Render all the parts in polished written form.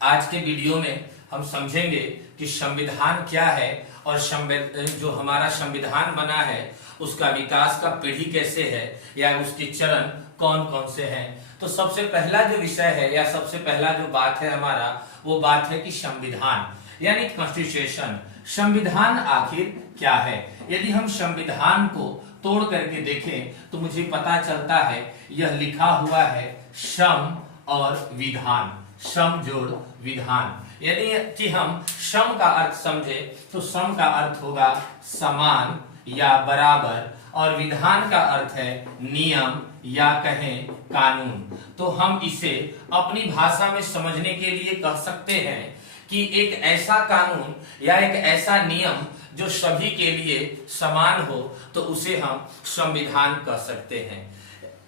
आज के वीडियो में हम समझेंगे कि संविधान क्या है और जो हमारा संविधान बना है उसका विकास का पीढ़ी कैसे है या उसके चरण कौन कौन से हैं। तो सबसे पहला जो विषय है या सबसे पहला जो बात है हमारा वो बात है कि संविधान यानी कॉन्स्टिट्यूशन। संविधान आखिर क्या है? यदि हम संविधान को तोड़ करके देखें तो मुझे पता चलता है यह लिखा हुआ है सम और विधान, सम जोड़ विधान। यदि कि हम सम का अर्थ समझे तो सम का अर्थ होगा समान या बराबर और विधान का अर्थ है नियम या कहें कानून। तो हम इसे अपनी भाषा में समझने के लिए कह सकते हैं कि एक ऐसा कानून या एक ऐसा नियम जो सभी के लिए समान हो तो उसे हम संविधान कह सकते हैं।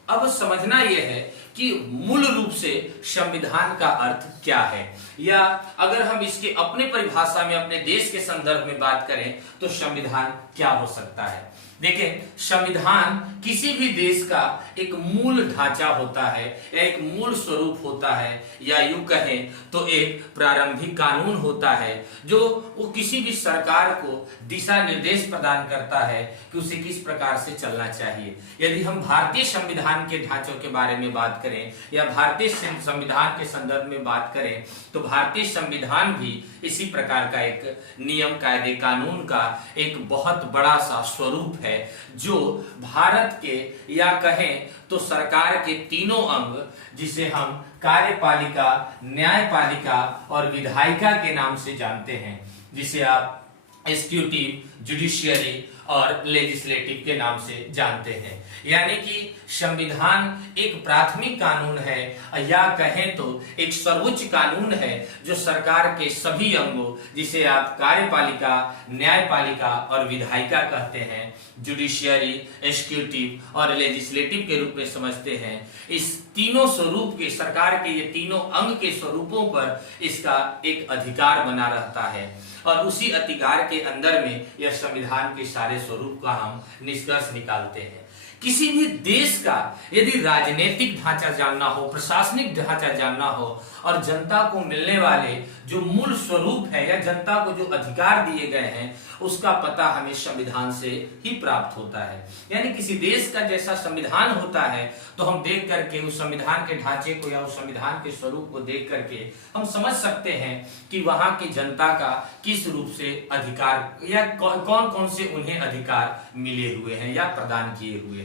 अब समझना यह है कि मूल रूप से संविधान का अर्थ क्या है, या अगर हम इसके अपने परिभाषा में अपने देश के संदर्भ में बात करें तो संविधान क्या हो सकता है। देखें, संविधान किसी भी देश का एक मूल ढांचा होता है या एक मूल स्वरूप होता है, या यूं कहें तो एक प्रारंभिक कानून होता है जो वो किसी भी सरकार को दिशा निर्देश प्रदान करता है कि उसे किस प्रकार से चलना चाहिए। यदि हम भारतीय संविधान के ढांचों के बारे में बात करें या भारतीय संविधान के संदर्भ में बात करें तो भारतीय संविधान भी इसी प्रकार का एक नियम कायदे कानून का एक बहुत बड़ा सा स्वरूप है जो भारत के या कहें तो सरकार के तीनों अंग जिसे हम कार्यपालिका, न्यायपालिका और विधायिका के नाम से जानते हैं, जिसे आप एग्जीक्यूटिव, जुडिशियरी और लेजिस्लेटिव के नाम से जानते हैं। यानी कि संविधान एक प्राथमिक कानून है या कहें तो एक सर्वोच्च कानून है जो सरकार के सभी अंगों जिसे आप कार्यपालिका, न्यायपालिका और विधायिका कहते हैं, जुडिशियरी, एग्जीक्यूटिव और लेजिस्लेटिव के रूप में समझते हैं, इस तीनों स्वरूप के सरकार के ये तीनों अंग के स्वरूपों पर इसका एक अधिकार बना रहता है और उसी अधिकार के अंदर में यह संविधान के सारे स्वरूप का हम निष्कर्ष निकालते हैं। किसी भी देश का यदि राजनीतिक ढांचा जानना हो, प्रशासनिक ढांचा जानना हो और जनता को मिलने वाले जो मूल स्वरूप है या जनता को जो अधिकार दिए गए हैं उसका पता हमें संविधान से ही प्राप्त होता है। यानी किसी देश का जैसा संविधान होता है तो हम देख करके उस संविधान के ढांचे को या उस संविधान के स्वरूप को देख करके हम समझ सकते हैं कि वहां की जनता का किस रूप से अधिकार या कौन कौन से उन्हें अधिकार मिले हुए हैं या प्रदान किए हुए हैं।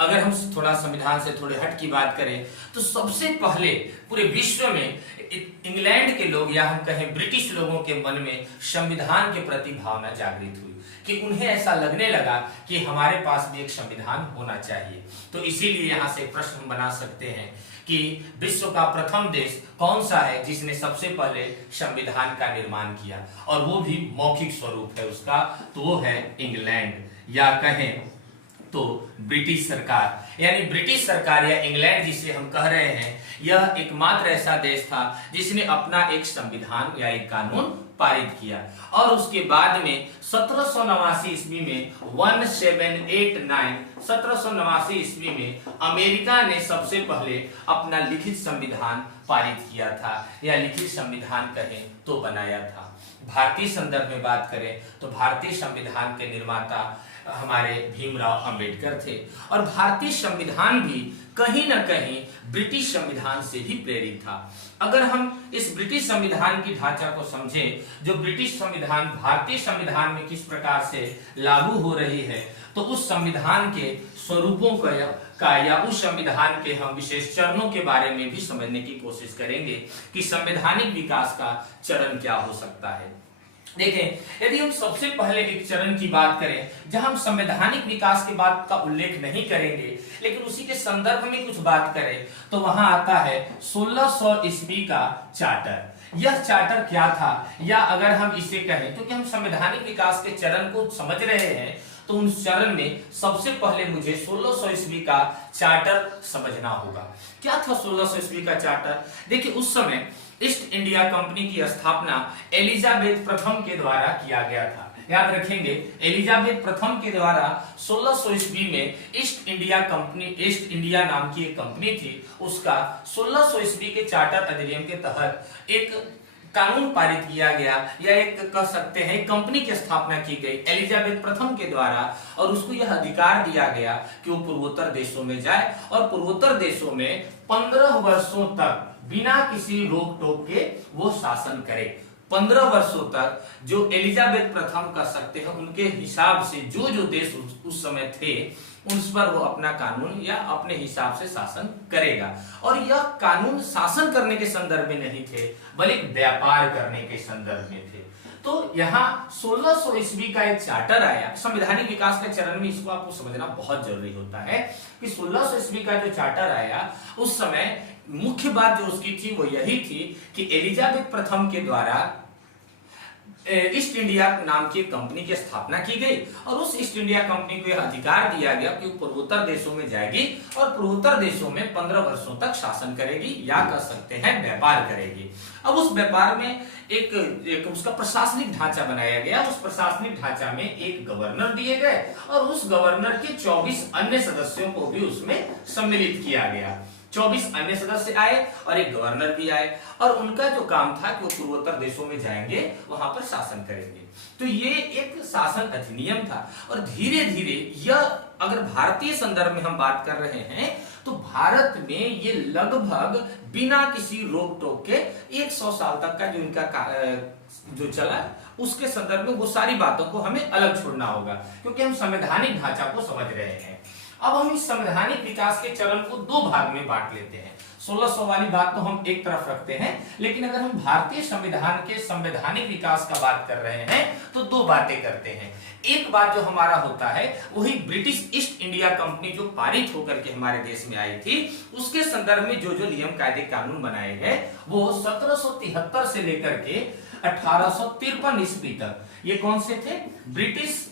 अगर हम थोड़ा संविधान से थोड़े हट की बात करें तो सबसे पहले पूरे विश्व में इंग्लैंड के लोग या हम कहें ब्रिटिश लोगों के मन में संविधान के प्रति भावना जागृत हुई कि उन्हें ऐसा लगने लगा कि हमारे पास भी एक संविधान होना चाहिए। तो इसीलिए यहाँ से प्रश्न बना सकते हैं कि विश्व का प्रथम देश कौन सा है जिसने सबसे पहले संविधान का निर्माण किया, और वो भी मौखिक स्वरूप है उसका, तो वो है इंग्लैंड या कहें तो ब्रिटिश सरकार। यानी ब्रिटिश सरकार या इंग्लैंड जिसे हम कह रहे हैं यह एकमात्र ऐसा देश था जिसने अपना एक संविधान या एक कानून पारित किया और उसके बाद में 1789 ईस्वी में 1789 ईस्वी में अमेरिका ने सबसे पहले अपना लिखित संविधान पारित किया था या लिखित संविधान कहें तो बनाया था। भारतीय संदर्भ में बात करें तो भारतीय संविधान के निर्माता हमारे भीमराव अंबेडकर थे और भारतीय संविधान भी कहीं ना कहीं ब्रिटिश संविधान से ही प्रेरित था। अगर हम इस ब्रिटिश संविधान की ढांचा को समझें, जो ब्रिटिश संविधान भारतीय संविधान में किस प्रकार से लागू हो रही है, तो उस संविधान के स्वरूपों का या उस संविधान के हम विशेष चरणों के बारे में भी समझने की कोशिश करेंगे कि संवैधानिक विकास का चरण क्या हो सकता है। देखें, यदि हम सबसे पहले एक चरण की बात करें जहां हम संवैधानिक विकास की बात का उल्लेख नहीं करेंगे लेकिन उसी के संदर्भ में कुछ बात करें तो वहां आता है 1600 ईस्वी का चार्टर। यह चार्टर क्या था, या अगर हम इसे कहें क्योंकि हम संवैधानिक विकास के चरण को समझ रहे हैं तो उस चरण में सबसे पहले मुझे 1600 ईस्वी का चार्टर समझना होगा। क्या था 1600 ईस्वी का चार्टर? देखिए, उस समय ईस्ट इंडिया कंपनी की स्थापना एलिजाबेथ प्रथम के द्वारा किया गया था। याद रखेंगे एलिजाबेथ प्रथम के द्वारा 1600 ईस्वी में ईस्ट इंडिया नाम की एक कंपनी थी, उसका 1600 ईस्वी के चार्टर अधिनियम के तहत एक कानून पारित किया गया, या एक कह सकते हैं कंपनी की स्थापना की गई एलिजाबेथ प्रथम के द्वारा, और उसको यह अधिकार दिया गया कि वो पूर्वोत्तर देशों में जाए और पूर्वोत्तर देशों में 15 वर्षों तक बिना किसी रोक टोक के वो शासन करे। 15 वर्षों तक जो एलिजाबेथ प्रथम कर सकते हैं, उनके हिसाब से जो जो देश उस समय थे उस पर वो अपना कानून या अपने हिसाब से शासन करेगा। और यह कानून शासन करने के संदर्भ में नहीं थे, बल्कि व्यापार करने के संदर्भ में थे। तो यहाँ 1600 ईस्वी का एक चार्टर आया। संवैधानिक विकास के चरण में इसको आपको समझना बहुत जरूरी होता है कि 1600 ईस्वी का जो चार्टर आया, उस समय मुख्य बात जो उसकी थी वो यही थी कि एलिजाबेथ प्रथम के द्वारा ईस्ट इंडिया नाम की कंपनी की स्थापना की गई, और उस ईस्ट इंडिया कंपनी को यह अधिकार दिया गया कि पूर्वोत्तर देशों में जाएगी और पूर्वोत्तर देशों में 15 वर्षों तक शासन करेगी, या कर सकते हैं व्यापार करेगी। अब उस व्यापार में एक उसका प्रशासनिक ढांचा बनाया गया। उस प्रशासनिक ढांचा में एक गवर्नर दिए गए और उस गवर्नर के 24 अन्य सदस्यों को भी उसमें सम्मिलित किया गया। 24 अन्य सदस्य आए और एक गवर्नर भी आए, और उनका जो काम था कि वो पूर्वोत्तर देशों में जाएंगे, वहां पर शासन करेंगे। तो ये एक शासन अधिनियम था। और धीरे धीरे यह, अगर भारतीय संदर्भ में हम बात कर रहे हैं, तो भारत में ये लगभग बिना किसी रोक टोक के 100 साल तक का जो इनका जो चला, उसके संदर्भ में वो सारी बातों को हमें अलग छोड़ना होगा, क्योंकि हम संवैधानिक ढांचा को समझ रहे हैं। अब हम इस संवैधानिक विकास के चरण को 2 भाग में बांट लेते हैं। 1600 वाली बात तो हम एक तरफ रखते हैं, लेकिन अगर हम भारतीय संविधान के संवैधानिक विकास का बात कर रहे हैं तो 2 बातें करते हैं। एक बात जो हमारा होता है वही ब्रिटिश ईस्ट इंडिया कंपनी जो पारित होकर के हमारे देश में आई थी, उसके संदर्भ में जो जो नियम कायदे कानून बनाए गए, वो 1773 से लेकर के 1853 ईस्वी तक ये कौन से थे? British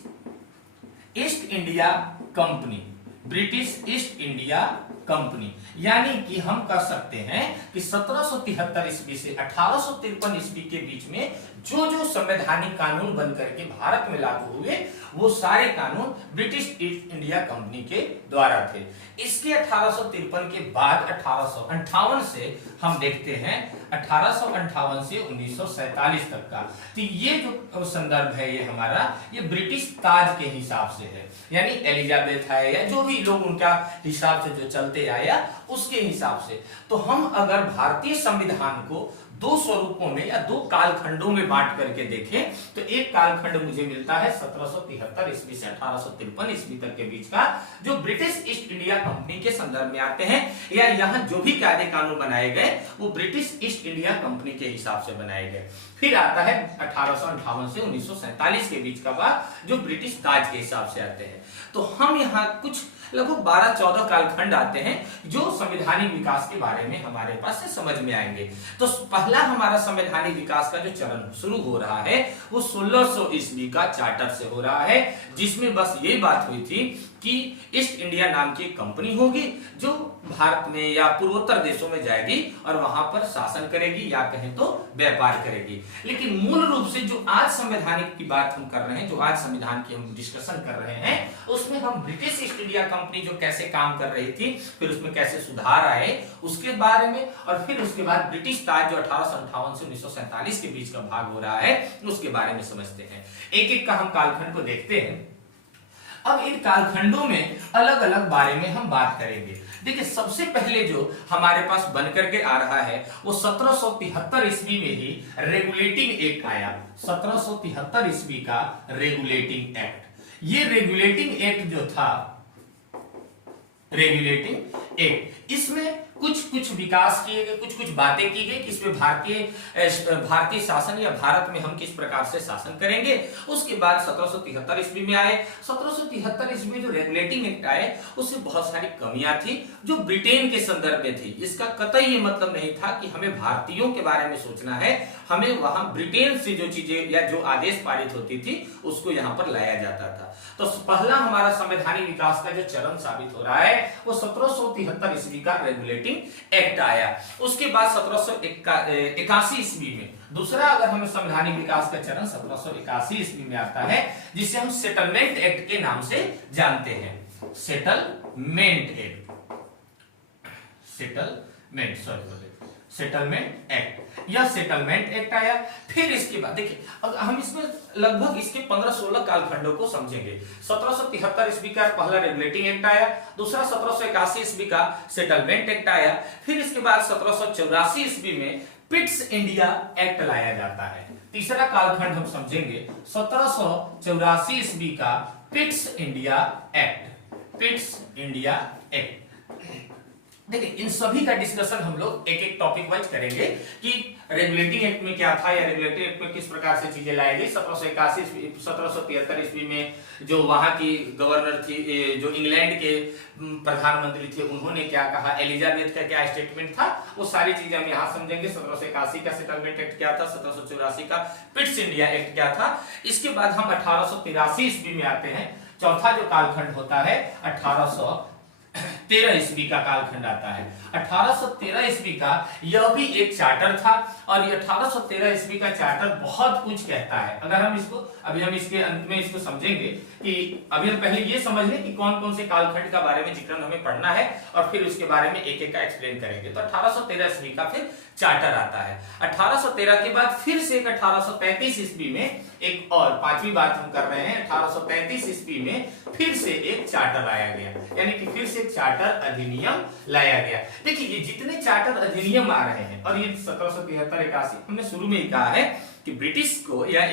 east India company, British east India company. यानी कि हम कह सकते हैं कि 1773 ईस्वी से 1853 ईस्वी के बीच में जो जो संवैधानिक कानून बन करके भारत में लागू हुए, वो सारे कानून ब्रिटिश ईस्ट इंडिया कंपनी के द्वारा थे। इसके 1853 के बाद 1858 से हम देखते हैं 1858 से 1947 तक का, तो ये जो संदर्भ है ये हमारा, ये ब्रिटिश ताज के हिसाब से है। यानी एलिजाबेथ है या जो भी लोग उनका हिसाब से जो चलते आया उसके हिसाब से। तो हम अगर भारतीय संविधान को 2 स्वरूपों में या 2 कालखंडों में बांट करके देखें, तो एक कालखंड मुझे मिलता है 1773 ईस्वी से 1853 ईस्वी तक के बीच का, जो ब्रिटिश ईस्ट इंडिया कंपनी के संदर्भ में आते हैं, या यहाँ जो भी कायदे कानून बनाए गए वो ब्रिटिश ईस्ट इंडिया कंपनी के हिसाब से बनाए गए। फिर आता है 1858 से 1947 के बीच का बात, जो ब्रिटिश ताज के हिसाब से आते हैं। तो हम यहाँ कुछ लगभग 12-14 कालखंड आते हैं जो संवैधानिक विकास के बारे में हमारे पास से समझ में आएंगे। तो पहला हमारा संवैधानिक विकास का जो चरण शुरू हो रहा है वो 1600 ईस्वी का चार्टर से हो रहा है, जिसमें बस यही बात हुई थी कि ईस्ट इंडिया नाम की कंपनी होगी जो भारत में या पूर्वोत्तर देशों में जाएगी और वहां पर शासन करेगी, या कहें तो व्यापार करेगी। लेकिन मूल रूप से जो आज संवैधानिक की बात हम कर रहे हैं, जो आज संविधान की हम डिस्कशन कर रहे हैं, उसमें हम ब्रिटिश ईस्ट इंडिया कंपनी जो कैसे काम कर रही थी, फिर उसमें कैसे सुधार आए उसके बारे में, और फिर उसके बाद ब्रिटिश ताज जो 1858 से 1947 के बीच का भाग हो रहा है उसके बारे में समझते हैं। एक एक का हम कालखंड को देखते हैं। अब इन कालखंडों में अलग अलग बारे में हम बात करेंगे। देखिए, सबसे पहले जो हमारे पास बनकर के आ रहा है वो 1773 ईस्वी में ही रेगुलेटिंग एक्ट आया। 1773 ईस्वी का रेगुलेटिंग एक्ट। ये रेगुलेटिंग एक्ट जो था, रेगुलेटिंग एक्ट, इसमें कुछ विकास किए गए, कुछ बातें की गई कि इसमें भारतीय शासन या भारत में हम किस प्रकार से शासन करेंगे। उसके बाद 1773 ईस्वी में आए। 1773 ईस्वी में जो रेगुलेटिंग एक्ट आए उसमें बहुत सारी कमियां थी जो ब्रिटेन के संदर्भ में थी। इसका कतई ये मतलब नहीं था कि हमें भारतीयों के बारे में सोचना है, हमें वहां ब्रिटेन से जो चीजें या जो आदेश पारित होती थी उसको यहाँ पर लाया जाता था। तो पहला हमारा संवैधानिक विकास का जो चरण साबित हो रहा है वो 1773 ईस्वी का रेगुलेटिंग रेगुलेटिंग एक्ट आया। उसके बाद 1781 ईस्वी में दूसरा अगर हमें संवैधानिक विकास का चरण 1781 ईस्वी में आता है, जिसे हम सेटलमेंट एक्ट के नाम से जानते हैं। सेटलमेंट एक्ट, यह सेटलमेंट एक्ट आया। फिर इसके बाद देखिए, अब हम इसमें लगभग इसके 15-16 कालखंडों को समझेंगे। 1773 ईस्वी का पहला रेगुलेटिंग एक्ट आया, दूसरा 1781 ईस्वी का सेटलमेंट एक्ट आया। फिर इसके बाद 1784 ईस्वी में पिट्स इंडिया एक्ट लाया जाता है। तीसरा कालखंड हम समझेंगे 1784 ईस्वी का पिट्स इंडिया एक्ट। देखिए, इन सभी का डिस्कशन हम लोग एक एक टॉपिक वाइज करेंगे कि रेगुलेटिंग एक्ट में क्या था या रेगुलेटिंग एक्ट में किस प्रकार से चीजें लाई गई। 1773 ईस्वी में जो वहां की गवर्नर थी, जो इंग्लैंड के प्रधानमंत्री थे, उन्होंने क्या कहा, एलिजाबेथ का क्या स्टेटमेंट था, वो सारी चीजें हम यहाँ समझेंगे। 1781 का सेटलमेंट एक्ट क्या था, 1784 का पिट्स इंडिया एक्ट क्या था। इसके बाद हम 1883 ईस्वी में आते हैं। चौथा जो कालखंड होता है 1813 ईस्वी का कालखंड आता है। 1813 ईस्वी का यह भी एक चार्टर था, और ये 1813 ईस्वी का चार्टर बहुत कुछ कहता है। अगर हम इसको अभी हम इसके अंत में इसको समझेंगे कि अभी हम पहले ये समझ लें कि कौन कौन से कालखंड का बारे में जिक्र हमें पढ़ना है, और फिर उसके बारे में एक एक का एक्सप्लेन करेंगे। तो 1813 ईस्वी का फिर चार्टर आता है। 1813 के बाद फिर से एक 1833 ईस्वी में एक और, पांचवी बात हम कर रहे हैं, 1833 ईस्वी में फिर से एक चार्टर लाया गया, यानी कि फिर से चार्टर अधिनियम लाया गया। देखिए, ये जितने चार्टर अधिनियम आ रहे हैं, और ये 1773-81 हमने शुरू में ही कहा है कि ब्रिटिश को या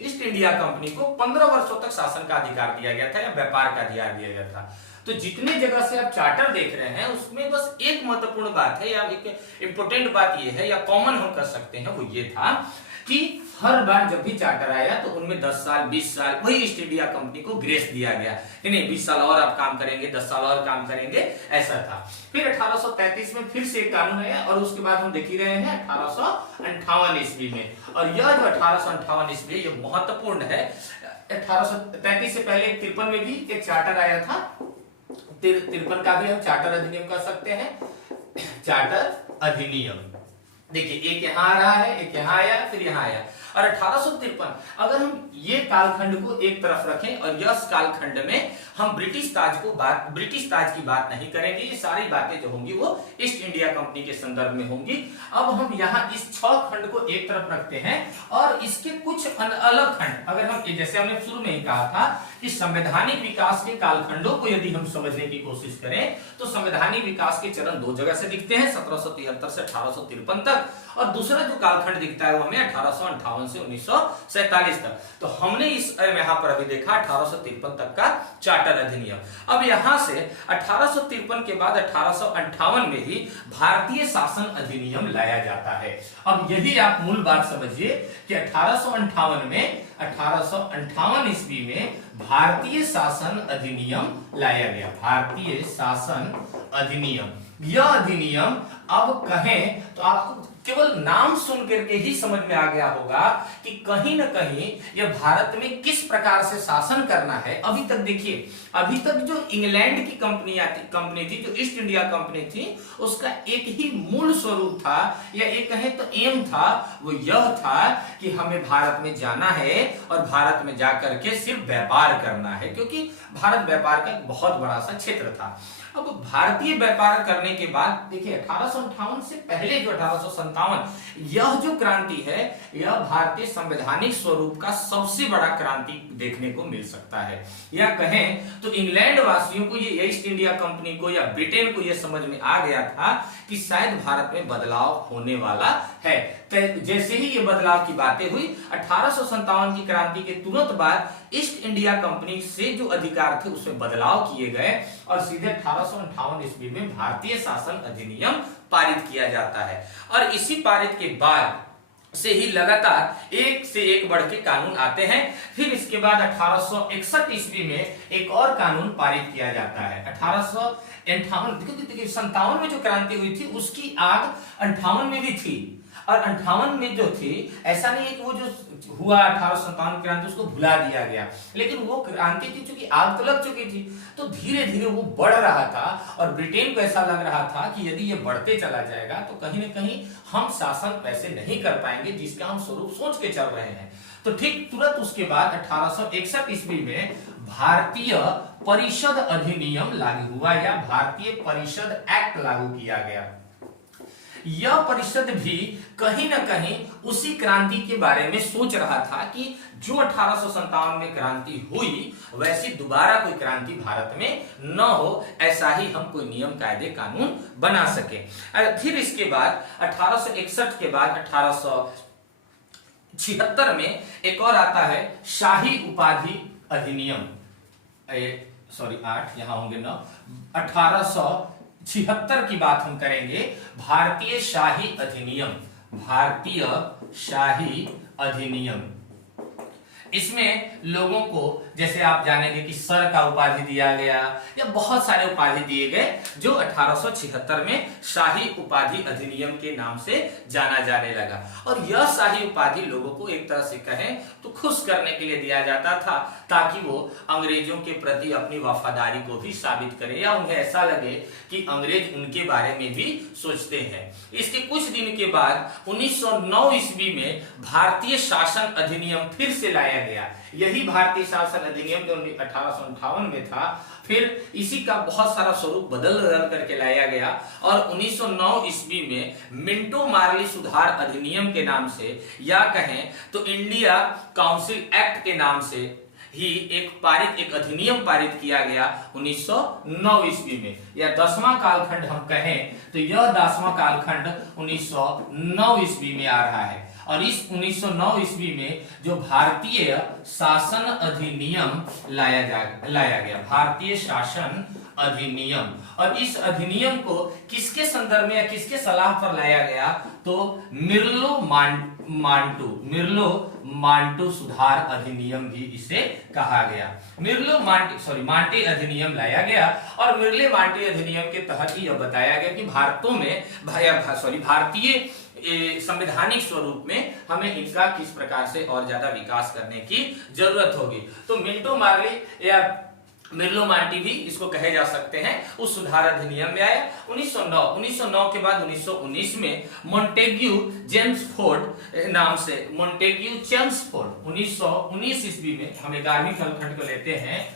ईस्ट इंडिया कंपनी को 15 वर्षों तक शासन का अधिकार दिया गया था या व्यापार का अधिकार दिया गया था। तो जितने जगह से आप चार्टर देख रहे हैं उसमें बस एक महत्वपूर्ण बात है या एक इंपोर्टेंट बात ये है, या कॉमन हम कर सकते हैं, वो ये था कि हर बार जब भी चार्टर आया तो उनमें 10 साल 20 साल वही ईस्ट इंडिया कंपनी को ग्रेस दिया गया कि नहीं 20 साल और आप काम करेंगे, 10 साल और काम करेंगे, ऐसा था। फिर 1833 में फिर से एक कानून आया, और उसके बाद हम देख ही रहे हैं 1858 ईस्वी में। और यह जो 1858 ईस्वी ये महत्वपूर्ण है। 1833 से पहले 53 में भी एक चार्टर आया था, 53 का भी हम चार्टर अधिनियम कर सकते हैं। चार्टर अधिनियम देखिए, एक यहां आ रहा है, एक यहां आया, फिर यहां आया। और 1853 अगर हम ये कालखंड को एक तरफ रखें, और यह कालखंड में हम ब्रिटिश ताज की बात नहीं करेंगे। ये सारी बातें जो होंगी वो ईस्ट इंडिया कंपनी के संदर्भ में होंगी। अब हम यहाँ इस 6 खंड को एक तरफ रखते हैं, और इसके कुछ अलग खंड, अगर हम जैसे हमने शुरू में ही कहा था कि संवैधानिक विकास के कालखंडों को यदि हम समझने की कोशिश करें तो संवैधानिक विकास के चरण 2 जगह से दिखते हैं, 1773 से 1853 तक, और दूसरा जो कालखंड दिखता है वो हमें 1858 से 1947 तक। तो हमने इस यहाँ पर अभी देखा 1853 तक का चार्टर अधिनियम। अब यहाँ से 1853 के बाद 1858 में ही भारतीय शासन अधिनियम लाया जाता है। अब यदि आप मूल बात समझिए कि 1858 ईस्वी में भारतीय शासन अधिनियम लाया गया। भारतीय शासन अधिनियम, यह अधिनियम अब कहें तो आपको केवल नाम सुन करके ही समझ में आ गया होगा कि कहीं ना कहीं यह भारत में किस प्रकार से शासन करना है। अभी तक देखिए, अभी तक जो इंग्लैंड की कंपनी थी, जो ईस्ट इंडिया कंपनी थी, उसका एक ही मूल स्वरूप था या एक कहें तो एम था, वो यह था कि हमें भारत में जाना है और भारत में जाकर के सिर्फ व्यापार करना है, क्योंकि भारत व्यापार का एक बहुत बड़ा सा क्षेत्र था। अब भारतीय व्यापार करने के बाद देखिए 1858 से पहले जो 1857 यह जो क्रांति है, यह भारतीय संवैधानिक स्वरूप का सबसे बड़ा क्रांति देखने को मिल सकता है। या कहें तो इंग्लैंड वासियों को, ये ईस्ट इंडिया कंपनी को या ब्रिटेन को यह समझ में आ गया था कि शायद भारत में बदलाव होने वाला है। जैसे ही ये बदलाव की बातें हुई, 1857 की क्रांति के तुरंत बाद ईस्ट इंडिया कंपनी से जो अधिकार थे उसमें बदलाव किए गए, और सीधे 1858 ईस्वी में भारतीय शासन अधिनियम पारित किया जाता है। और इसी पारित के बाद से ही लगातार एक से एक बढ़ के कानून आते हैं। फिर इसके बाद 1861 ईस्वी में एक और कानून पारित किया जाता है। 1858 57 में जो क्रांति हुई थी उसकी आग 58 में भी थी, और 58 में जो थी, ऐसा नहीं है कि वो जो हुआ 1857 क्रांति उसको भुला दिया गया, लेकिन वो क्रांति थी चूंकि आग तो लग चुकी थी, तो धीरे धीरे वो बढ़ रहा था और ब्रिटेन को ऐसा लग रहा था कि यदि ये बढ़ते चला जाएगा तो कहीं ना कहीं हम शासन वैसे नहीं कर पाएंगे जिसका हम स्वरूप सोच के चल रहे हैं। तो ठीक तुरंत उसके बाद 1861 ईस्वी में भारतीय परिषद अधिनियम लागू हुआ या भारतीय परिषद एक्ट लागू किया गया। यह परिषद भी कहीं ना कहीं उसी क्रांति के बारे में सोच रहा था कि जो 1857 में क्रांति हुई वैसी दोबारा कोई क्रांति भारत में न हो, ऐसा ही हम कोई नियम कायदे कानून बना सके। फिर इसके बाद 1861 के बाद 1876 में एक और आता है शाही उपाधि अधिनियम, सॉरी 8 यहां होंगे 9, 1876 की बात हम करेंगे, भारतीय शाही अधिनियम, भारतीय शाही अधिनियम। इसमें लोगों को जैसे आप जानेंगे कि सर का उपाधि दिया गया या बहुत सारे उपाधि दिए गए जो 1876 में शाही उपाधि अधिनियम के नाम से जाना जाने लगा। और यह शाही उपाधि लोगों को एक तरह से कहें तो खुश करने के लिए दिया जाता था ताकि वो अंग्रेजों के प्रति अपनी वफादारी को भी साबित करें या उन्हें ऐसा लगे कि अंग्रेज उनके बारे में भी सोचते हैं। इसके कुछ दिन के बाद 1909 ईस्वी में भारतीय शासन अधिनियम फिर से लाया गया। यही भारतीय शासन अधिनियम जो 1858 में था, फिर इसी का बहुत सारा स्वरूप बदल करके लाया गया और 1909 ईस्वी में मिंटो मार्ली सुधार अधिनियम के नाम से या कहें तो इंडिया काउंसिल एक्ट के नाम से ही एक अधिनियम पारित किया गया 1909 ईस्वी में। या 10वां कालखंड हम कहें तो यह 10वां कालखंड 1909 ईस्वी में आ रहा है। और इस 1909 ईस्वी में जो भारतीय शासन अधिनियम लाया गया, भारतीय शासन अधिनियम, और इस अधिनियम को किसके संदर्भ में या किसके सलाह पर लाया गया तो मिर्लो मांटो सुधार अधिनियम भी इसे कहा गया। मांटे अधिनियम लाया गया और मिर्ले मांटे अधिनियम के तहत यह बताया गया कि भारतीय संवैधानिक स्वरूप में हमें इनका किस प्रकार से और ज्यादा विकास करने की जरूरत होगी। तो मिंटो मार्ली या मिर्लो मांटी भी इसको कहे जा सकते हैं, उस सुधार अधिनियम में आया 1909 के बाद 1919 में मोंटेग्यू चेम्सफोर्ड नाम से 1919 ईस्वी में हम 11वीं कालखंड को लेते हैं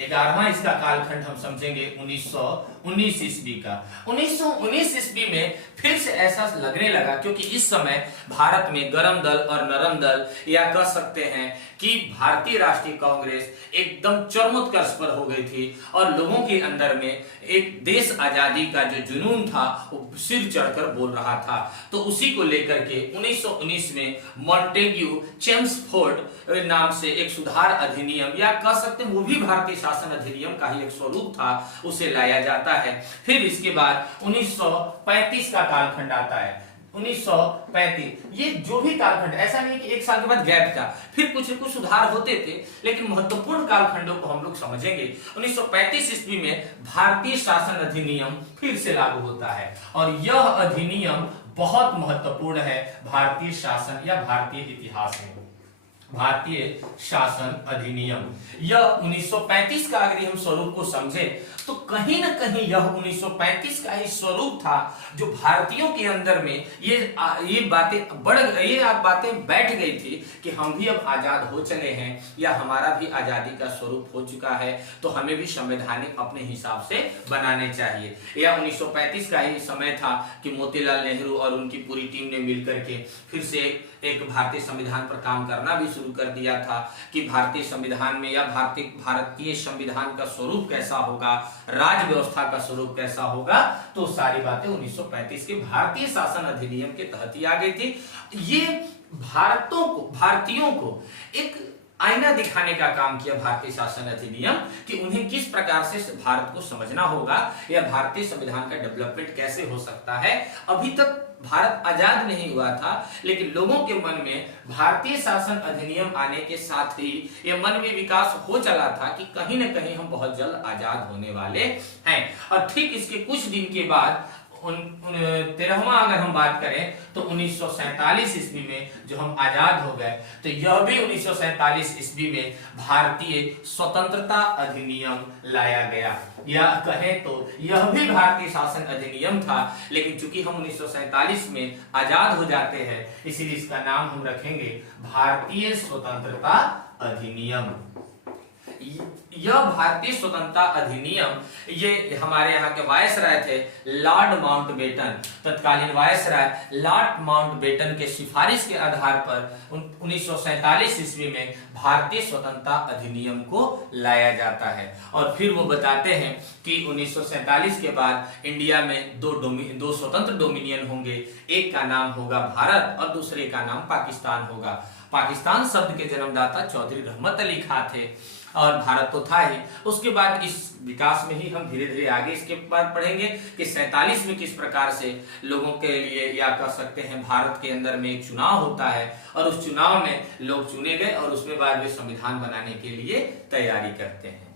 11वां इसका कालखंड हम समझेंगे 1919 ईस्वी का। 1919 ईस्वी में फिर से ऐसा लगने लगा क्योंकि इस समय भारत में गरम दल और नरम दल या कह सकते हैं कि भारतीय राष्ट्रीय कांग्रेस एकदम चरमोत्कर्ष पर हो गई थी और लोगों के अंदर में एक देश आजादी का जो जुनून था वो सिर चढ़कर बोल रहा था। तो उसी को लेकर के 1919 में मोंटेग्यू चेम्सफोर्ड नाम से एक सुधार अधिनियम या कह सकते हैं वो भी भारतीय शासन अधिनियम का ही एक स्वरूप था, उसे लाया जाता है। फिर इसके बाद 1935 का कालखंड आता है। 1935 ये जो भी कालखंड, ऐसा नहीं कि एक साल के बाद गैप था, फिर कुछ सुधार होते थे, लेकिन महत्वपूर्ण कालखंडों को हम लोग समझेंगे। 1935 ईस्वी में भारतीय शासन अधिनियम फिर से लागू होता है और यह अधिनियम बहुत महत्वपूर्ण है भारतीय शासन या भारतीय इतिहास में। भारतीय शासन अधिनियम यह 1935 का अगर हम स्वरूप को समझे तो कहीं ना कहीं यह 1935 का ही स्वरूप था जो भारतीयों के अंदर में ये बातें बैठ गई थी कि हम भी अब आजाद हो चले हैं या हमारा भी आजादी का स्वरूप हो चुका है तो हमें भी संवैधानिक अपने हिसाब से बनाने चाहिए। यह 1935 का ही समय था कि मोतीलाल नेहरू और उनकी पूरी टीम ने मिलकर के फिर से एक भारतीय संविधान पर काम करना भी शुरू कर दिया था कि भारतीय संविधान में या भारतीय संविधान का स्वरूप कैसा होगा, राज्य व्यवस्था का स्वरूप कैसा होगा, तो सारी बातें 1935 के भारतीय शासन अधिनियम के तहत ही आ गई थी। ये भारतीयों को एक आईना दिखाने का काम किया भारतीय शासन अधिनियम, कि उन्हें किस प्रकार से भारत को समझना होगा या भारतीय संविधान का डेवलपमेंट कैसे हो सकता है। अभी तक भारत आजाद नहीं हुआ था, लेकिन लोगों के मन में भारतीय शासन अधिनियम आने के साथ ही यह मन में विकास हो चला था कि कहीं ना कहीं हम बहुत जल्द आजाद होने वाले हैं। और ठीक इसके कुछ दिन के बाद 13वां अगर हम बात करें तो 1947 ईस्वी में जो हम आजाद हो गए, तो यह भी 1947 ईस्वी में भारतीय स्वतंत्रता अधिनियम लाया गया, या कहें तो यह भी भारतीय शासन अधिनियम था, लेकिन चूंकि हम 1947 में आजाद हो जाते हैं इसीलिए इसका नाम हम रखेंगे भारतीय स्वतंत्रता अधिनियम। यह भारतीय स्वतंत्रता अधिनियम, ये हमारे यहाँ के वायसराय थे लॉर्ड माउंटबेटन, तत्कालीन वायसराय लॉर्ड माउंटबेटन के सिफारिश के आधार पर 1947 ईस्वी में भारतीय स्वतंत्रता अधिनियम को लाया जाता है। और फिर वो बताते हैं कि 1947 के बाद इंडिया में दो स्वतंत्र डोमिनियन होंगे, एक का नाम होगा भारत और दूसरे का नाम पाकिस्तान होगा। पाकिस्तान शब्द के जन्मदाता चौधरी रहमत अली खां थे और भारत तो था ही। उसके बाद इस विकास में ही हम धीरे धीरे आगे इसके बाद पढ़ेंगे कि 47 में किस प्रकार से लोगों के लिए, या कह सकते हैं भारत के अंदर में एक चुनाव होता है और उस चुनाव में लोग चुने गए और उसमें बाद वे संविधान बनाने के लिए तैयारी करते हैं।